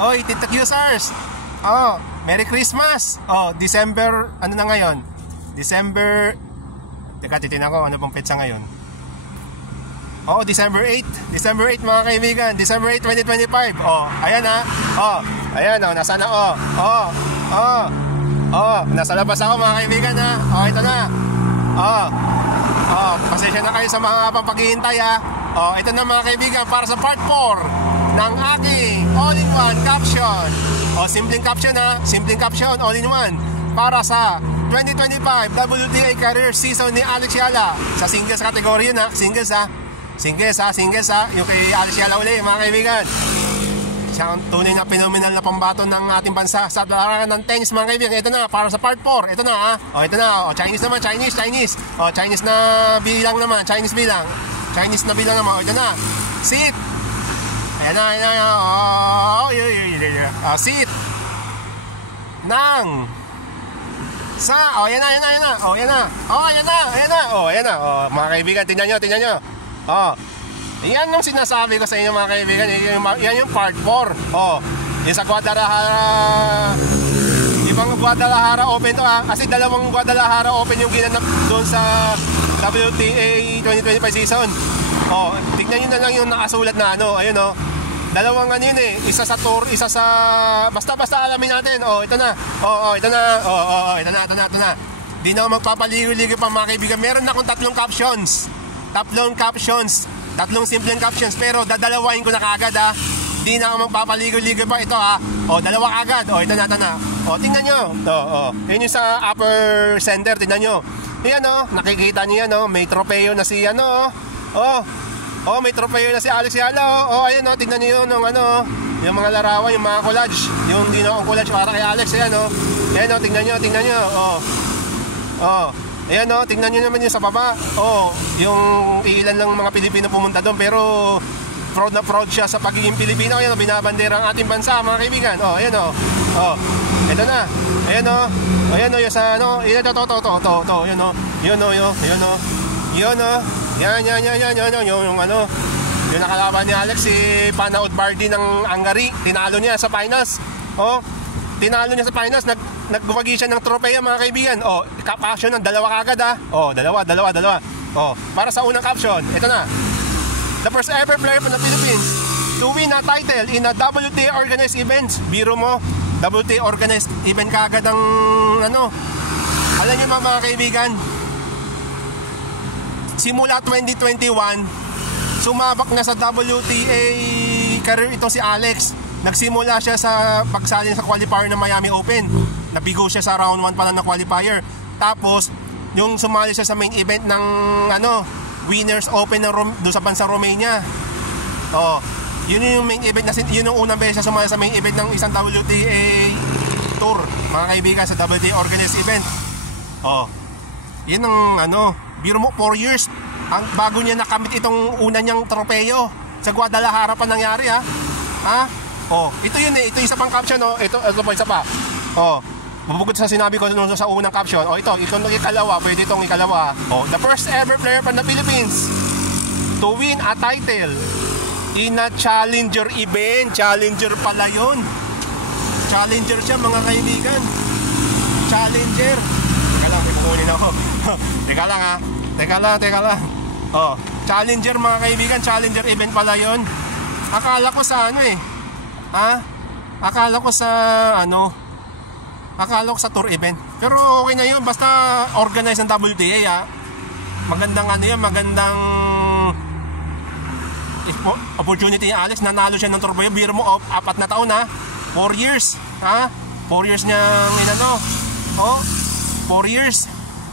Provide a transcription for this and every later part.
Oy, TikTok users. Merry Christmas. December, ano na ngayon? December, teka, titignan ko ano pang petsa ngayon. December 8. December 8 mga kaibigan. December 8, 2025. Ayan ha. Ayan nasa na nasa labas ako mga kaibigan ha. Ito na. Pasensya na kayo sa mga paghihintay ha. Ito na mga kaibigan para sa part 4 ng aking all-in-one caption. Simpleng caption ha. Simpleng caption, all-in-one para sa 2025 WTA Career Season ni Alex Yala. Sa singles category yun ha. Singles ha. Yung kay Alex Yala uli mga kaibigan. Siya ang tunay na phenomenal na pambato ng ating bansa sa larangan ng tennis mga kaibigan. Ito na para sa part 4. Ito na ha. Ito na. Chinese naman. Chinese. Chinese na bilang naman. Chinese na bilang naman. Ito na. Sit. Ayan na. Sit. Nang. Sa. Ayan na. Mga kaibigan, tingnan nyo. Yan yung sinasabi ko sa inyo mga kaibigan. Yan yung part 4. Yung sa Guadalajara, ibang Guadalajara Open to ha. Kasi dalawang Guadalajara Open yung ginanap doon sa WTA 2025 season. Tignan nyo na lang yung nakasulat na ayun dalawang yun isa sa tour, isa sa basta alamin natin. Ito na. Ito na. Di na ako magpapaligo-ligo pa mga kaibigan. Meron na akong tatlong captions, tatlong simpleng captions, pero dadalawahin ko na kaagad ha. Di na ako magpapaligo-ligo pa. Ito ha. Dalawa agad. Ito na. Tingnan nyo. Yun yung sa upper center. Tingnan nyo. Yan nakikita nyo yan may tropeo na si may tropeo na si Alex Yala. Ayan tingnan nyo yun yung mga larawan, yung mga collage, yung ginawang collage para kay Alex. Ayan tingnan nyo. Ayan tingnan nyo naman yung sa baba. Yung ilan lang mga Pilipino pumunta doon, pero proud na proud siya sa pagiging Pilipino. Ayan binabandera ang ating bansa mga kaibigan. Ayan ito na. Ayan yung sa yun yung nakalaban ni Alex, si Pana Udvardy ng Hungary. Tinalo niya sa finals. Nagbumagi siya ng tropeo mga kaibigan. Caption ng dalawa kagad ha. Dalawa. Para sa unang caption, ito na. The first ever player from the Philippines to win a title in a WTA organized event. Biro mo, WTA organized event kagad ang alam niyo mga kaibigan, simula 2021 sumabak na sa WTA career ito si Alex. Nagsimula siya sa pagsalin sa qualifier ng Miami Open. Nabigo siya sa round 1 pa lang na qualifier. Tapos yung sumali siya sa main event ng Winners Open doon sa bansa Romania. Yun yung main event na yun yung unang beses siya sumali sa main event ng isang WTA tour mga kaibigan, sa WTA organized event. Yun ang biro mo 4 years bago niya nakamit itong una niyang tropeo. Sa Guadalajara pa nangyari ha. Ito yun ito isa pang caption ito pa isa pa. Bubukod sa sinabi ko sa unang caption. Ito yung ikalawa, pwede itong ikalawa. The first ever player from the Philippines to win a title in a challenger event. Challenger pala yun. Challenger siya mga kaibigan. Challenger. Teka lang, may kukunin ako. Teka lang ha. Teka lang. Challenger mga kaibigan. Challenger event pala yun. Akala ko sa Akala ko sa tour event. Pero okay na yun, basta organize ng WTA ha. Magandang magandang opportunity ni Alex. Nanalo siya ng tropeo. Biro mo 4 na taon ha. 4 years ha. 4 years niyang 4 years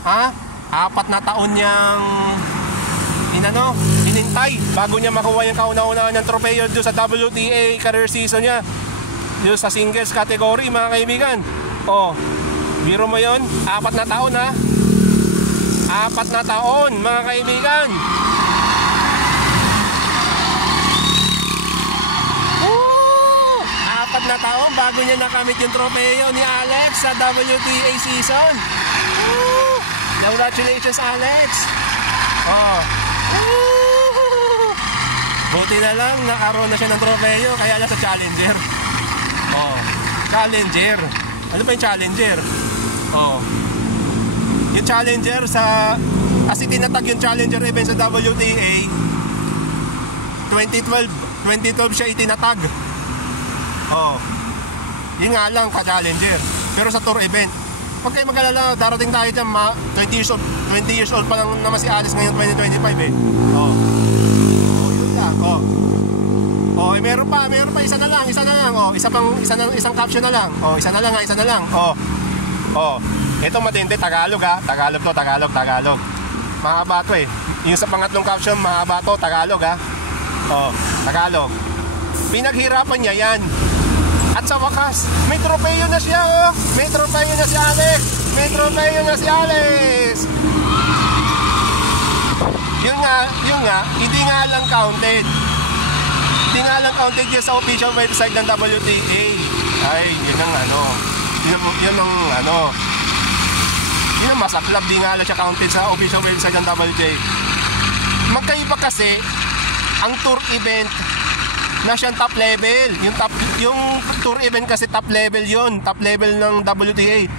ha. 4 na taon niyang inintay bago niya makuha yung kauna-una niyang tropeo doon sa WTA career season niya doon sa singles category mga kaibigan. Biro mo yun, 4 na taon ha. 4 na taon mga kaibigan. 4 na taon bago niya nakamit yung tropeo ni Alex sa WTA season. Congratulations Alex. Buti na lang nakaroon na siya ng tropeo, kaya lang sa challenger. Oh, Challenger. Ano ba yung Challenger? Oh. Yung Challenger sa kasi tinatag yung Challenger event sa WTA 2012 siya itinatag. Oh. Yun nga lang ka-Challenger. Pero sa tour event, huwag kayo mag-alala, darating tayo dyan, 20 years old pa lang naman si Alex ngayon 2025 eh. Oh. Oh, yun lang. Oh. Oh, eh, meron pa isa na lang. Oh, isang caption na lang. Oh, isa na lang. Oh. Oh. Ito matindi Tagalog ha. Tagalog. Mahaba to eh. Yung sa pangatlong caption, mahaba to, Tagalog ha. Oh, Tagalog. Pinaghirapan niya yan. At sa wakas, may tropeyo na siya oh. May tropeyo na si Alex. Yun nga, hindi nga lang counted. Hindi nga lang counted yan sa official website ng WTA. Ay, yun ang yun ang masaklap. Di nga lang siya counted sa official website ng WTA. Magkaiba kasi ang tour event na siyang top level. Yung tour event kasi top level yun. Top level ng WTA.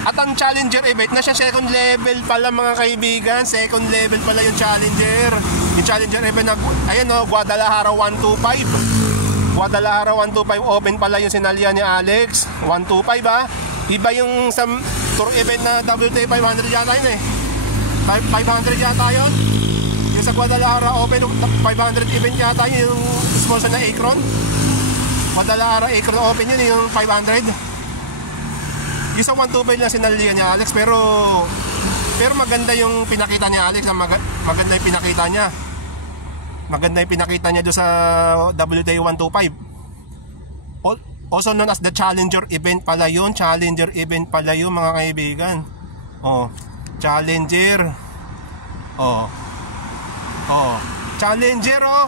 At ang Challenger event na siya second level pala mga kaibigan. Second level pala yung Challenger. Yung Challenger event na, ayan o, Guadalajara 125. Guadalajara 125 open pala yung sinalya ni Alex. 125 ha. Iba yung sa tour event na WTA 500 yata yun eh. 500 yata yun. Yung sa Guadalajara open 500 event yata yun. Yung sponsor na Akron. Guadalajara Akron open yun yung 500. Yung sa 125 na sinalya ni Alex, pero maganda yung pinakita ni Alex. Maganda yung pinakita niya. Maganda yung pinakita niya doon sa WTA 125. Also known as the Challenger event pala yun. Challenger event pala yun mga kaibigan. Oh, Challenger. Oh. Challenger oh.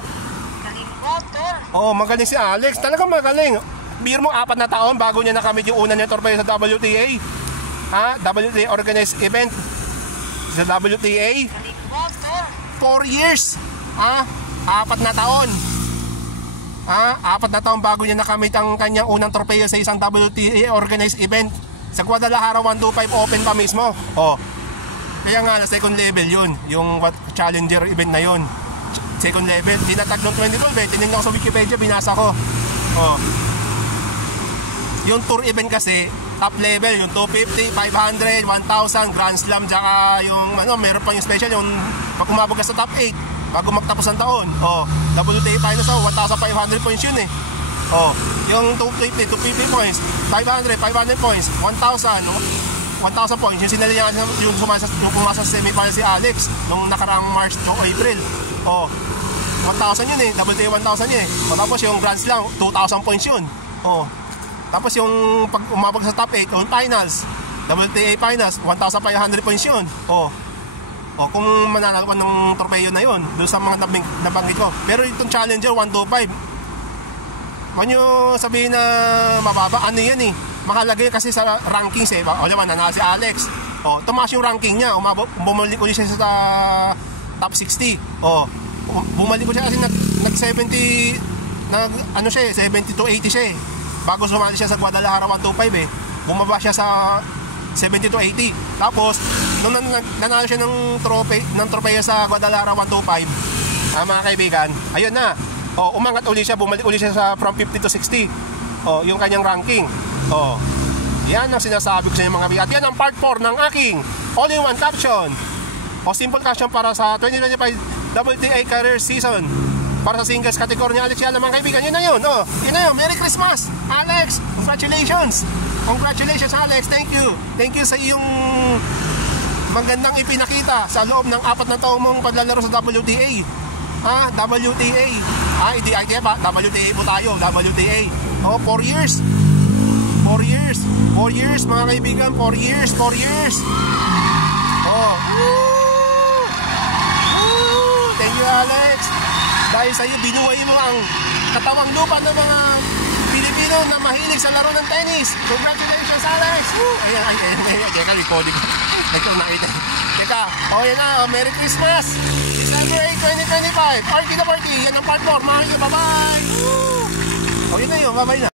Oh, magaling si Alex. Talagang magaling. Biro mo 4 na taon bago niya nakamit yung una niya torpeyo sa WTA. Ha? WTA organized event sa WTA. 4 years. Ha? 4 na taon. Ha? 4 na taon bago niya nakamit ang kanyang unang torpeyo sa isang WTA organized event sa Guadalajara 125 open pa mismo. Oh. Kaya nga na second level yun. Yung Challenger event na yun. Second level. Tinatag noong 2012 eh. Tinignan ko sa Wikipedia, binasa ko. Oh. Yung tour event kasi top level, yung 250, 500, 1,000, Grand Slam, tsaka yung meron pa yung special yung pag umabot ka sa top 8 bago magtapos ng taon. Oh, WTA Finals 1,500 points yun eh. Oh, yung 250 points, 500 points, 1,000 points. Yung sinali niya yung pumasa sa semifinal si Alex nung nakaraang March o April. Oh, 1,000 yun eh, WTA 1,000 yun eh. O, tapos yung Grand Slam 2,000 points yun. Oh. Tapos yung pag umabot sa top 8 on finals, WTA finals, 1,500 points yun. O kung mananalo ka ng torpeyo na yun, doon sa mga nabanggit ko. Pero itong Challenger 125, huwag nyo sabihin na mababa. Ano yan eh, mahalaga yun kasi sa rankings eh. O naman, nanalo si Alex. O, tumaas yung ranking niya, bumalik ulit siya sa top 60. O, bumalik ulit siya kasi nag-70, nag-70 to 80 siya eh. Bago sumali siya sa Guadalajara 125 eh. Bumaba siya sa 70 to 80. Tapos, nung nanalo siya ng tropeyo sa Guadalajara 125, mga kaibigan, ayun na. O, umangat uli siya, bumalik uli siya sa from 50 to 60. O, yung kanyang ranking. O, yan ang sinasabi ko sa inyo mga kaibigan. At yan ang part 4 ng aking all-in-one caption. O, simple caption para sa 2025 WTA Career Season. Para sa singles category ni Alex yan mga kaibigan. Yun na yun. Oh, yun na yun. Merry Christmas, Alex. Congratulations. Congratulations, Alex. Thank you. Thank you sa iyong magandang ipinakita sa loob ng 4 na taong mong paglalaro sa WTA. WTA. Hindi ITA pa. WTA po tayo. WTA. Oh, 4 years. 4 years. 4 years mga kaibigan. 4 years. 4 years. Oh. Woo! Woo! Thank you, Alex. Dahil sa iyo, binuhay mo ang katawang lupa ng mga Pilipino na mahilig sa laro ng tennis. Congratulations, Alex! Woo! Ayan. Teka, recording ko. Teka, yan na. Merry Christmas! December 8, 2025. Party na party. Yan ang part 4. Mahal nyo. Bye-bye! Woo! Yun na yun. Bye-bye na.